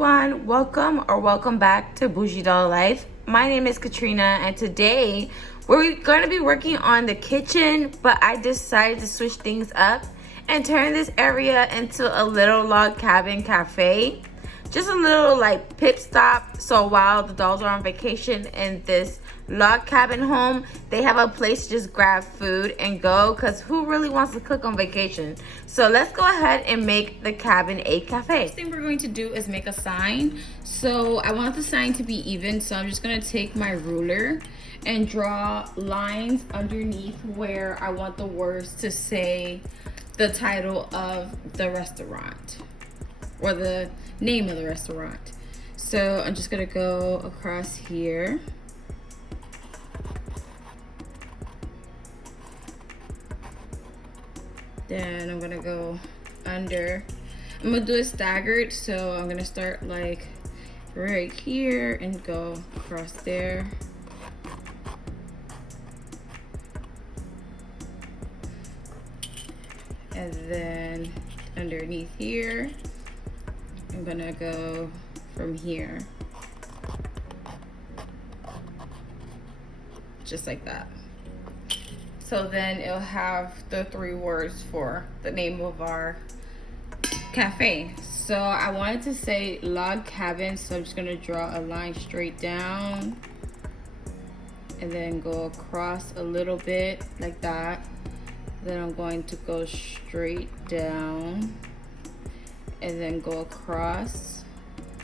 Everyone, welcome back to Bougie Doll Life. My name is Katrina, and today we're going to be working on the kitchen, but I decided to switch things up and turn this area into a little log cabin cafe. Just a little like pit stop, so while the dolls are on vacation in this log cabin home, they have a place to just grab food and go, because who really wants to cook on vacation? So let's go ahead and make the cabin a cafe. First thing we're going to do is make a sign. So I want the sign to be even, so I'm just going to take my ruler and draw lines underneath where I want the words to say the title of the restaurant or the name of the restaurant. So I'm just gonna go across here. Then I'm gonna go under. I'm gonna do it staggered, so I'm gonna start like right here and go across there. And then underneath here, I'm gonna go from here, just like that. So then it'll have the 3 words for the name of our cafe. So I wanted to say log cabin, so I'm just gonna draw a line straight down and then go across a little bit like that. Then I'm going to go straight down and then go across.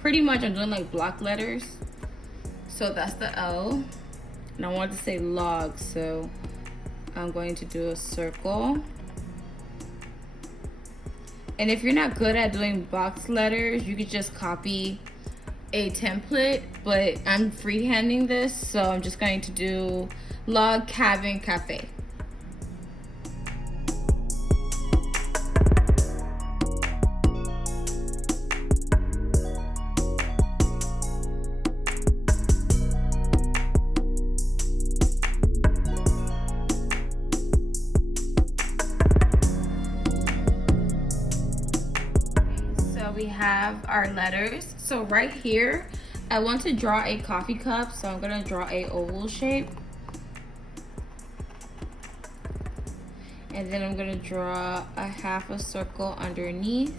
Pretty much I'm doing like block letters. So that's the L. And I want to say log, so I'm going to do a circle. And if you're not good at doing box letters, you could just copy a template, but I'm freehanding this, so I'm just going to do log cabin cafe. We have our letters. So right here I want to draw a coffee cup, so I'm gonna draw a oval shape, and then I'm gonna draw a half a circle underneath,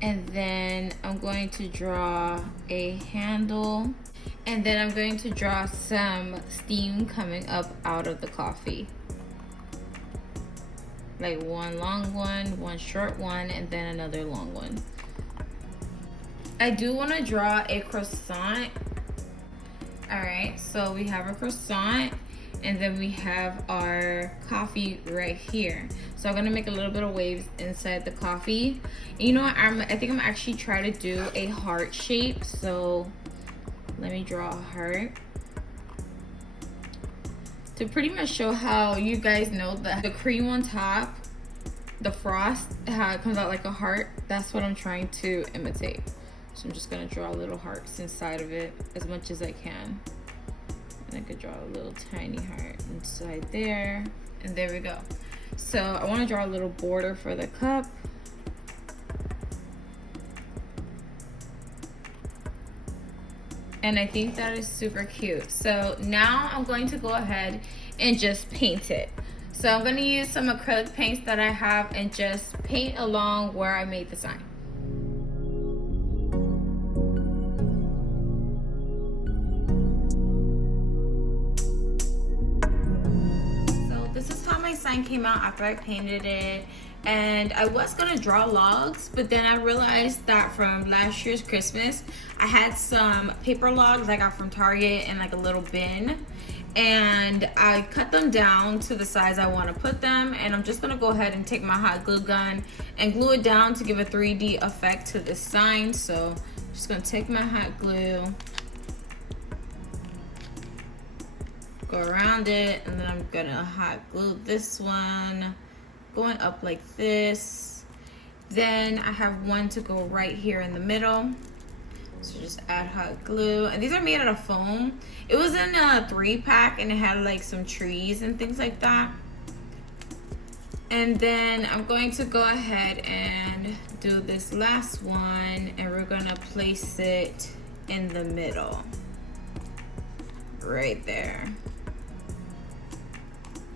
and then I'm going to draw a handle, and then I'm going to draw some steam coming up out of the coffee. Like one long one short one, and then another long one. I do want to draw a croissant. All right, so we have a croissant, and then we have our coffee right here. So I'm gonna make a little bit of waves inside the coffee. You know what, I think I'm actually trying to do a heart shape. So let me draw a heart to pretty much show how you guys know that the cream on top, the frost, how it comes out like a heart. That's what I'm trying to imitate. So I'm just gonna draw little hearts inside of it as much as I can. And I could draw a little tiny heart inside there. And there we go. So I wanna draw a little border for the cup. And I think that is super cute. So now I'm going to go ahead and just paint it. So I'm going to use some acrylic paints that I have and just paint along where I made the sign. So this is how my sign came out after I painted it. And I was gonna draw logs, but then I realized that from last year's Christmas, I had some paper logs I got from Target in like a little bin, and I cut them down to the size I want to put them, and I'm just gonna go ahead and take my hot glue gun and glue it down to give a 3D effect to this sign. So I'm just gonna take my hot glue, go around it, and then I'm gonna hot glue this one going up like this. Then I have one to go right here in the middle. So just add hot glue. And these are made out of foam. It was in a 3-pack and it had like some trees and things like that. And then I'm going to go ahead and do this last one, and we're gonna place it in the middle, right there.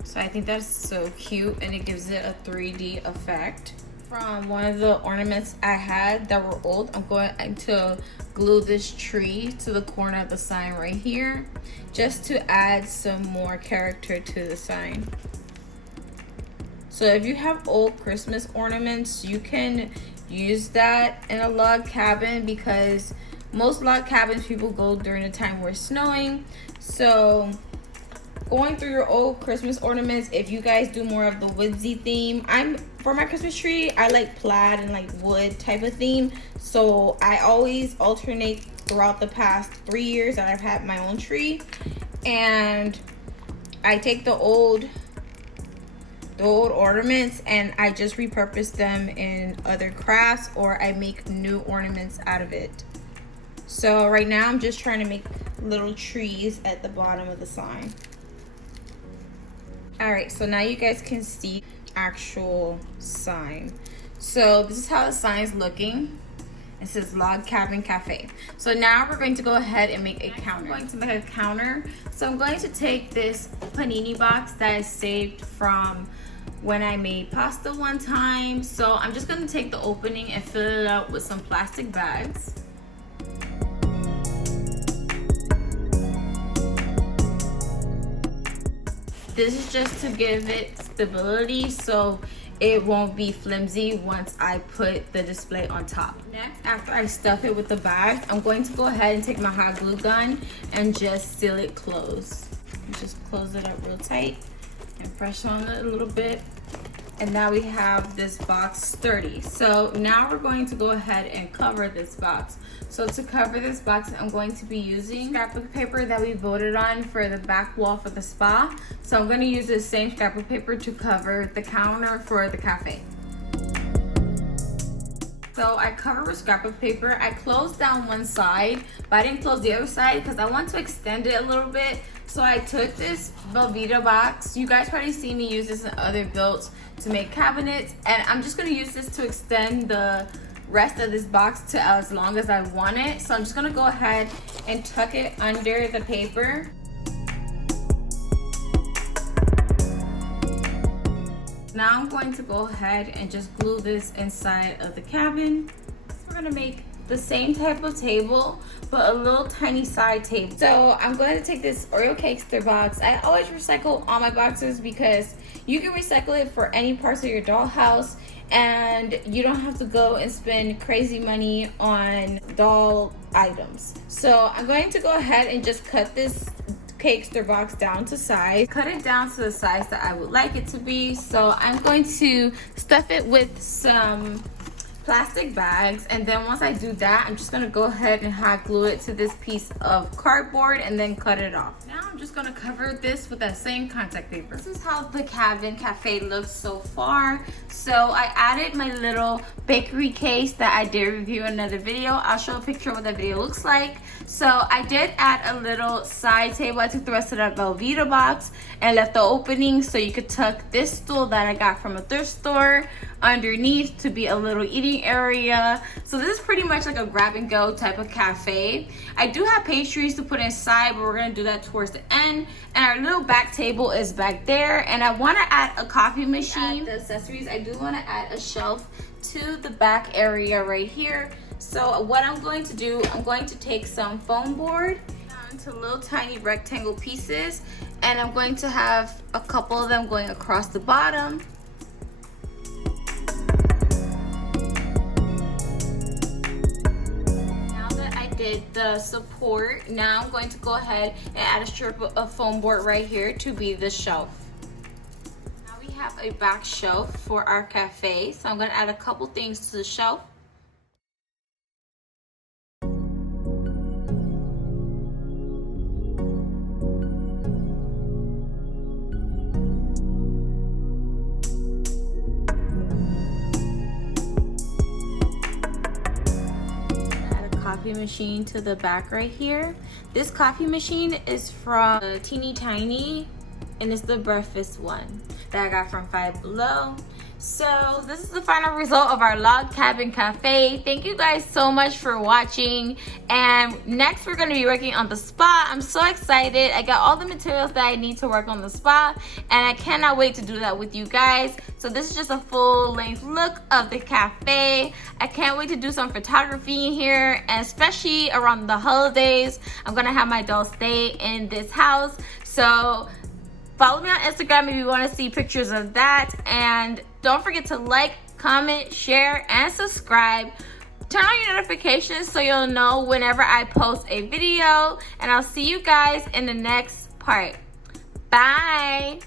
So I think that's so cute, and it gives it a 3D effect. From one of the ornaments I had that were old, I'm going to glue this tree to the corner of the sign right here, just to add some more character to the sign. So if you have old Christmas ornaments, you can use that in a log cabin, because most log cabins people go during the time where it's snowing. So going through your old Christmas ornaments, if you guys do more of the woodsy theme, for my Christmas tree, I like plaid and like wood type of theme. So I always alternate throughout the past 3 years that I've had my own tree, and I take the old ornaments and I just repurpose them in other crafts, or I make new ornaments out of it. So right now I'm just trying to make little trees at the bottom of the sign. All right, so now you guys can see actual sign. So this is how the sign's looking. It says Log Cabin Cafe. So now we're going to go ahead and make a counter. I'm going to make a counter. So I'm going to take this panini box that I saved from when I made pasta one time. So I'm just going to take the opening and fill it up with some plastic bags. This is just to give it stability so it won't be flimsy once I put the display on top. Next, after I stuff it with the bag, I'm going to go ahead and take my hot glue gun and just seal it closed. Just close it up real tight and press on it a little bit. And now we have this box sturdy. So now we're going to go ahead and cover this box. So to cover this box, I'm going to be using scrapbook paper that we voted on for the back wall for the spa. So I'm going to use the same scrapbook paper to cover the counter for the cafe. So I cover with scrapbook paper. I closed down one side, but I didn't close the other side because I want to extend it a little bit. So I took this Velveeta box. You guys probably see me use this in other builds to make cabinets, and I'm just gonna use this to extend the rest of this box to as long as I want it. So I'm just gonna go ahead and tuck it under the paper. Now I'm going to go ahead and just glue this inside of the cabin. We're gonna make the same type of table, but a little tiny side table. So I'm going to take this Oreo Cakester box. I always recycle all my boxes because you can recycle it for any parts of your dollhouse, and you don't have to go and spend crazy money on doll items. So I'm going to go ahead and just cut this Cakester box down to size. Cut it down to the size that I would like it to be. So I'm going to stuff it with some plastic bags, and then once I do that, I'm just gonna go ahead and hot glue it to this piece of cardboard and then cut it off. Now I'm just gonna cover this with that same contact paper. This is how the cabin cafe looks so far. So I added my little bakery case that I did review in another video. I'll show a picture of what that video looks like. So I did add a little side table. I took the rest of that Velveeta box and left the opening so you could tuck this stool that I got from a thrift store underneath to be a little eating area. So this is pretty much like a grab and go type of cafe. I do have pastries to put inside, but we're gonna do that towards the end. And our little back table is back there, and I want to add a coffee machine. The accessories, I do want to add a shelf to the back area right here. So what I'm going to do, I'm going to take some foam board into little tiny rectangle pieces, and I'm going to have a couple of them going across the bottom. Did the support, now I'm going to go ahead and add a strip of foam board right here to be the shelf. Now we have a back shelf for our cafe, so I'm going to add a couple things to the shelf. Coffee machine to the back right here. This coffee machine is from Teeny Tiny, and it's the breakfast one. that I got from Five Below. So this is the final result of our log cabin cafe. Thank you guys so much for watching, and next we're going to be working on the spa. I'm so excited. I got all the materials that I need to work on the spa, and I cannot wait to do that with you guys. So this is just a full length look of the cafe. I can't wait to do some photography in here, and especially around the holidays, I'm going to have my dolls stay in this house. So follow me on Instagram if you want to see pictures of that. And don't forget to like, comment, share, and subscribe. Turn on your notifications so you'll know whenever I post a video. And I'll see you guys in the next part. Bye.